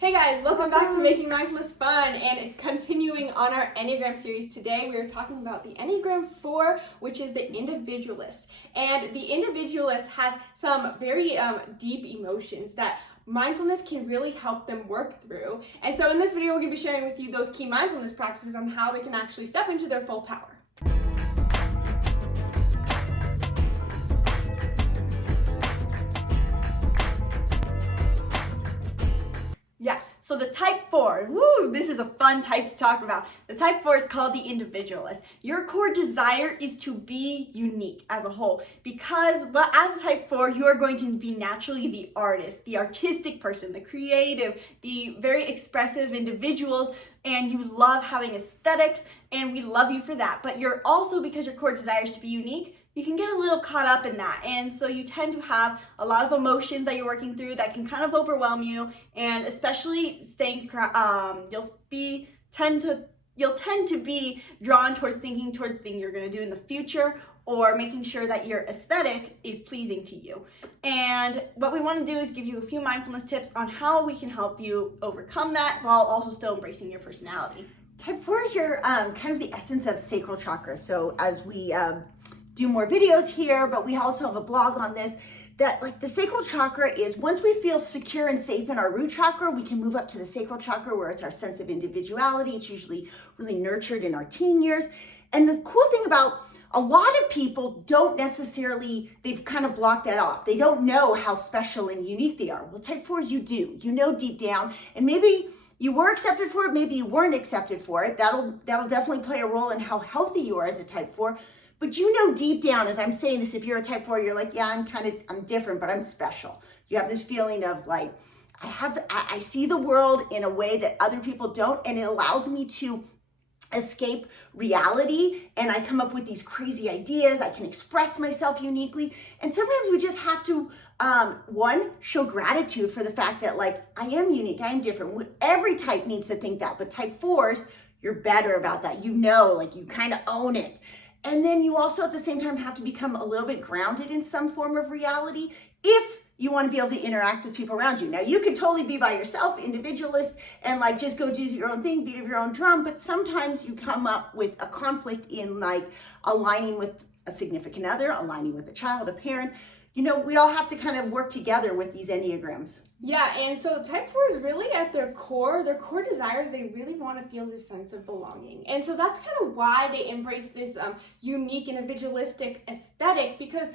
Hey guys, welcome back to Making Mindfulness Fun, and continuing on our Enneagram series. Today we are talking about the Enneagram 4, which is the individualist. And the individualist has some very deep emotions that mindfulness can really help them work through. And so in this video we're going to be sharing with you those key mindfulness practices on how they can actually step into their full power. So the type 4, this is a fun type to talk about. The type 4 is called the individualist. Your core desire is to be unique as a whole because, well, as a type 4, you are going to be naturally the artist, the artistic person, the creative, the very expressive individuals, and you love having aesthetics, and we love you for that. But you're also, because your core desire is to be unique, you can get a little caught up in that, and so you tend to have a lot of emotions that you're working through that can kind of overwhelm you, and especially you'll tend to be drawn towards thinking towards things you're going to do in the future, or making sure that your aesthetic is pleasing to you. And what we want to do is give you a few mindfulness tips on how we can help you overcome that while also still embracing your personality. Type 4 is your kind of the essence of Sacral Chakra. So as we do more videos here, but we also have a blog on this, that like the Sacral Chakra is, once we feel secure and safe in our root chakra, we can move up to the Sacral Chakra where it's our sense of individuality. It's usually really nurtured in our teen years. And the cool thing about a lot of people don't necessarily, they've kind of blocked that off. They don't know how special and unique they are. Well, type 4s, you do. You know deep down, and maybe you were accepted for it, maybe you weren't accepted for it. That'll definitely play a role in how healthy you are as a type 4. But you know deep down, as I'm saying this, if you're a type 4, you're like, yeah, I'm different, but I'm special. You have this feeling of like, I see the world in a way that other people don't, and it allows me to escape reality, and I come up with these crazy ideas. I can express myself uniquely, and sometimes we just have to, one, show gratitude for the fact that like, I am unique, I am different. Every type needs to think that, but type 4s, you're better about that. You know, like you kind of own it. And then you also at the same time have to become a little bit grounded in some form of reality if you want to be able to interact with people around you. Now, you could totally be by yourself, individualist, and like just go do your own thing, beat of your own drum, but sometimes you come up with a conflict in like aligning with a significant other, aligning with a child, a parent. You know, we all have to kind of work together with these Enneagrams. Yeah, and so type 4 is really at their core desires, they really want to feel this sense of belonging. And so that's kind of why they embrace this unique individualistic aesthetic, because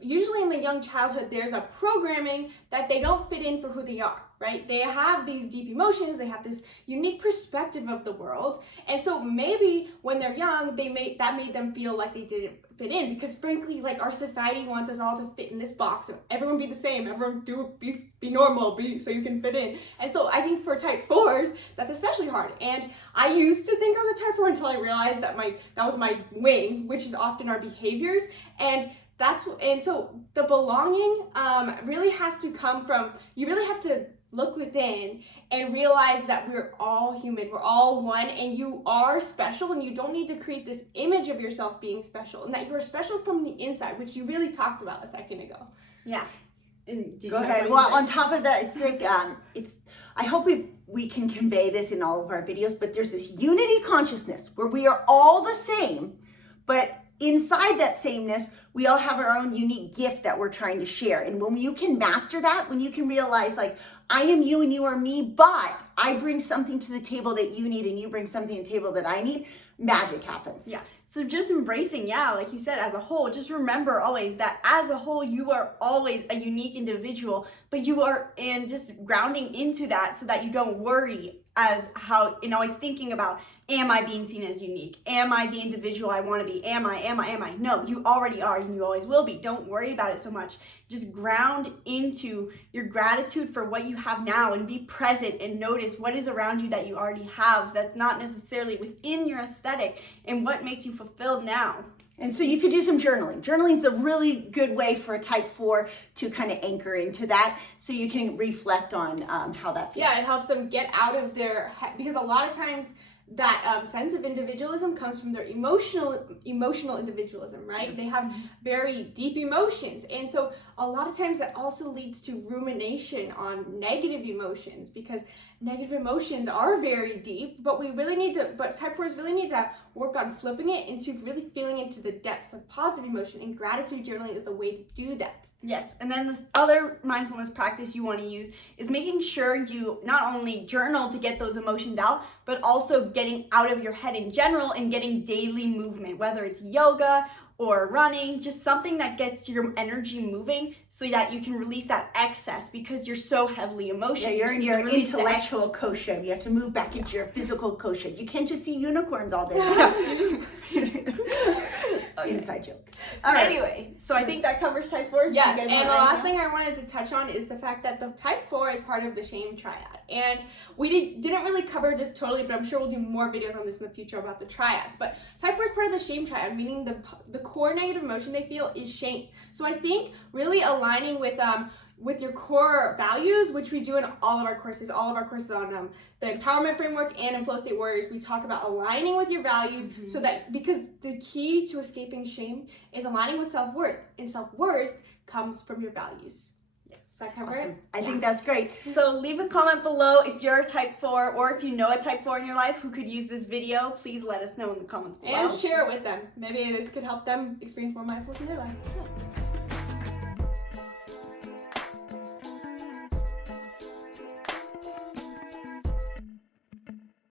usually in the young childhood, there's a programming that they don't fit in for who they are, right? They have these deep emotions, they have this unique perspective of the world. And so maybe when they're young, that made them feel like they didn't fit in, because frankly, like our society wants us all to fit in this box of everyone be the same, everyone be normal, so you can fit in. And so I think for type 4s, that's especially hard. And I used to think I was a type 4 until I realized that was my wing, which is often our behaviors. And so the belonging really has to come from, you really have to look within and realize that we're all human, we're all one, and you are special, and you don't need to create this image of yourself being special, and that you're special from the inside, which you really talked about a second ago. Yeah. Go ahead. Well, on top of that, it's like, I hope we can convey this in all of our videos, but there's this unity consciousness where we are all the same, but inside that sameness, we all have our own unique gift that we're trying to share. And when you can master that, when you can realize like, I am you and you are me, but I bring something to the table that you need and you bring something to the table that I need, magic happens. Yeah. So just embracing, like you said, as a whole, just remember always that as a whole, you are always a unique individual, but you are in just grounding into that so that you don't worry as how, always thinking about, am I being seen as unique? Am I the individual I want to be? Am I? No, you already are and you always will be. Don't worry about it so much. Just ground into your gratitude for what you have now and be present and notice what is around you that you already have that's not necessarily within your aesthetic and what makes you fulfilled now. And so you could do some journaling. Journaling is a really good way for a type 4 to kind of anchor into that so you can reflect on how that feels. Yeah, it helps them get out of their head, because a lot of times sense of individualism comes from their emotional individualism, right? They have very deep emotions, and so a lot of times that also leads to rumination on negative emotions, because negative emotions are very deep, but type 4s really need to work on flipping it into really feeling into the depths of positive emotion, and gratitude journaling is the way to do that. Yes, and then this other mindfulness practice you want to use is making sure you not only journal to get those emotions out, but also getting out of your head in general and getting daily movement, whether it's yoga or running, just something that gets your energy moving so that you can release that excess, because you're so heavily emotional. Yeah, you're in So your release the intellectual quotient. You have to move back into your physical quotient. You can't just see unicorns all day. Inside joke. All right. Anyway, so I think that covers type 4s. Yes, and the last thing I wanted to touch on is the fact that the type 4 is part of the Shame Triad. And we didn't really cover this totally, but I'm sure we'll do more videos on this in the future about the triads. But type 4 is part of the Shame Triad, meaning the core negative emotion they feel is shame. So I think really aligning with your core values, which we do in all of our courses on the empowerment framework and in Flow State Warriors, we talk about aligning with your values, so that, because the key to escaping shame is aligning with self-worth, and self-worth comes from your values. Does that cover it? I think that's great. So leave a comment below if you're a type 4, or if you know a type 4 in your life who could use this video. Please let us know in the comments below. And share it with them. Maybe this could help them experience more mindfulness in their life. Yes.